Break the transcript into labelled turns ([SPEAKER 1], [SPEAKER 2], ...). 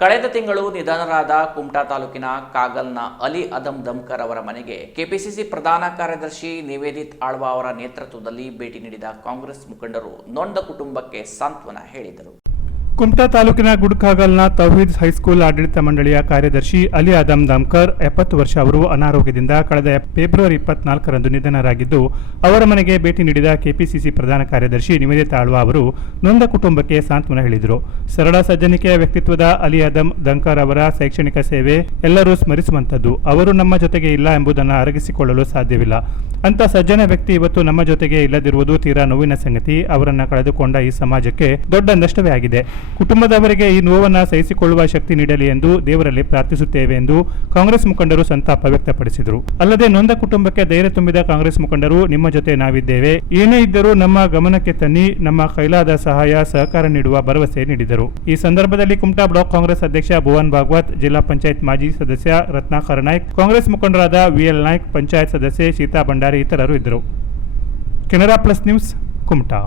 [SPEAKER 1] ಕಳೆದ ತಿಂಗಳು ನಿಧನರಾದ ಕುಮಟಾ ತಾಲೂಕಿನ ಕಾಗಲ್ನ ಅಲಿ ಅದಮ್ ದಮ್ಕರ್ ಅವರ ಮನೆಗೆ ಕೆಪಿಸಿಸಿ ಪ್ರಧಾನ ಕಾರ್ಯದರ್ಶಿ ನಿವೇದಿತ್ ಆಳ್ವಾ ಅವರ ನೇತೃತ್ವದಲ್ಲಿ ಭೇಟಿ ನೀಡಿದ ಕಾಂಗ್ರೆಸ್ ಮುಖಂಡರು ನೊಂದ ಕುಟುಂಬಕ್ಕೆ ಸಾಂತ್ವನ ಹೇಳಿದರು.
[SPEAKER 2] ಕುಮಟಾ ತಾಲೂಕಿನ ಗುಡ್ಕಾಗಲ್ನ ತೌಹೀದ್ ಹೈಸ್ಕೂಲ್ ಆಡಳಿತ ಮಂಡಳಿಯ ಕಾರ್ಯದರ್ಶಿ ಅಲಿ ಆದಮ್ ದಾಮ್ಕರ್ ಎಪ್ಪತ್ತು ವರ್ಷ ಅವರು ಅನಾರೋಗ್ಯದಿಂದ ಕಳೆದ ಫೆಬ್ರವರಿ ಇಪ್ಪತ್ನಾಲ್ಕರಂದು ನಿಧನರಾಗಿದ್ದು, ಅವರ ಮನೆಗೆ ಭೇಟಿ ನೀಡಿದ ಕೆಪಿಸಿಸಿ ಪ್ರಧಾನ ಕಾರ್ಯದರ್ಶಿ ನಿವೇದಿತ ಆಳ್ವ ಅವರು ನೊಂದ ಕುಟುಂಬಕ್ಕೆ ಸಾಂತ್ವನ ಹೇಳಿದರು. ಸರಳ ಸಜ್ಜನಿಕೆಯ ವ್ಯಕ್ತಿತ್ವದ ಅಲಿ ಆದಮ್ ದಂಕರ್ ಅವರ ಶೈಕ್ಷಣಿಕ ಸೇವೆ ಎಲ್ಲರೂ ಸ್ಮರಿಸುವಂತದ್ದು ಅವರು ನಮ್ಮ ಜೊತೆಗೆ ಇಲ್ಲ ಎಂಬುದನ್ನು ಅರಗಿಸಿಕೊಳ್ಳಲು ಸಾಧ್ಯವಿಲ್ಲ. ಅಂತ ಸಜ್ಜನ ವ್ಯಕ್ತಿ ಇವತ್ತು ನಮ್ಮ ಜೊತೆಗೆ ಇಲ್ಲದಿರುವುದು ತೀರಾ ನೋವಿನ ಸಂಗತಿ. ಅವರನ್ನು ಕಳೆದುಕೊಂಡ ಈ ಸಮಾಜಕ್ಕೆ ದೊಡ್ಡ ನಷ್ಟವೇ ಆಗಿದೆ. ಕುಟುಂಬದವರಿಗೆ ಈ ನೋವನ್ನು ಸಹಿಸಿಕೊಳ್ಳುವ ಶಕ್ತಿ ನೀಡಲಿ ಎಂದು ದೇವರಲ್ಲಿ ಪ್ರಾರ್ಥಿಸುತ್ತೇವೆ ಎಂದು ಕಾಂಗ್ರೆಸ್ ಮುಖಂಡರು ಸಂತಾಪ ವ್ಯಕ್ತಪಡಿಸಿದರು. ಅಲ್ಲದೆ ನೊಂದ ಕುಟುಂಬಕ್ಕೆ ಧೈರ್ಯ ತುಂಬಿದ ಕಾಂಗ್ರೆಸ್ ಮುಖಂಡರು ನಿಮ್ಮ ಜೊತೆ ನಾವಿದ್ದೇವೆ. ಏನೇ ಇದ್ದರೂ ನಮ್ಮ ಗಮನಕ್ಕೆ ತನ್ನಿ, ನಮ್ಮ ಕೈಲಾದ ಸಹಾಯ, ಸಹಕಾರ ನೀಡುವ ಭರವಸೆ ನೀಡಿದರು. ಈ ಸಂದರ್ಭದಲ್ಲಿ ಕುಮಟಾ ಬ್ಲಾಕ್ ಕಾಂಗ್ರೆಸ್ ಅಧ್ಯಕ್ಷ ಭುವನ್ ಭಾಗವತ್, ಜಿಲ್ಲಾ ಪಂಚಾಯತ್ ಮಾಜಿ ಸದಸ್ಯ ರತ್ನಾಕರ ನಾಯ್ಕ್, ಕಾಂಗ್ರೆಸ್ ಮುಖಂಡರಾದ ವಿಎಲ್ ನಾಯ್ಕ್, ಪಂಚಾಯತ್ ಸದಸ್ಯೆ ಸೀತಾ ಭಂಡಾರಿ ಇತರರು ಇದ್ದರು. Canara plus news, Kumta.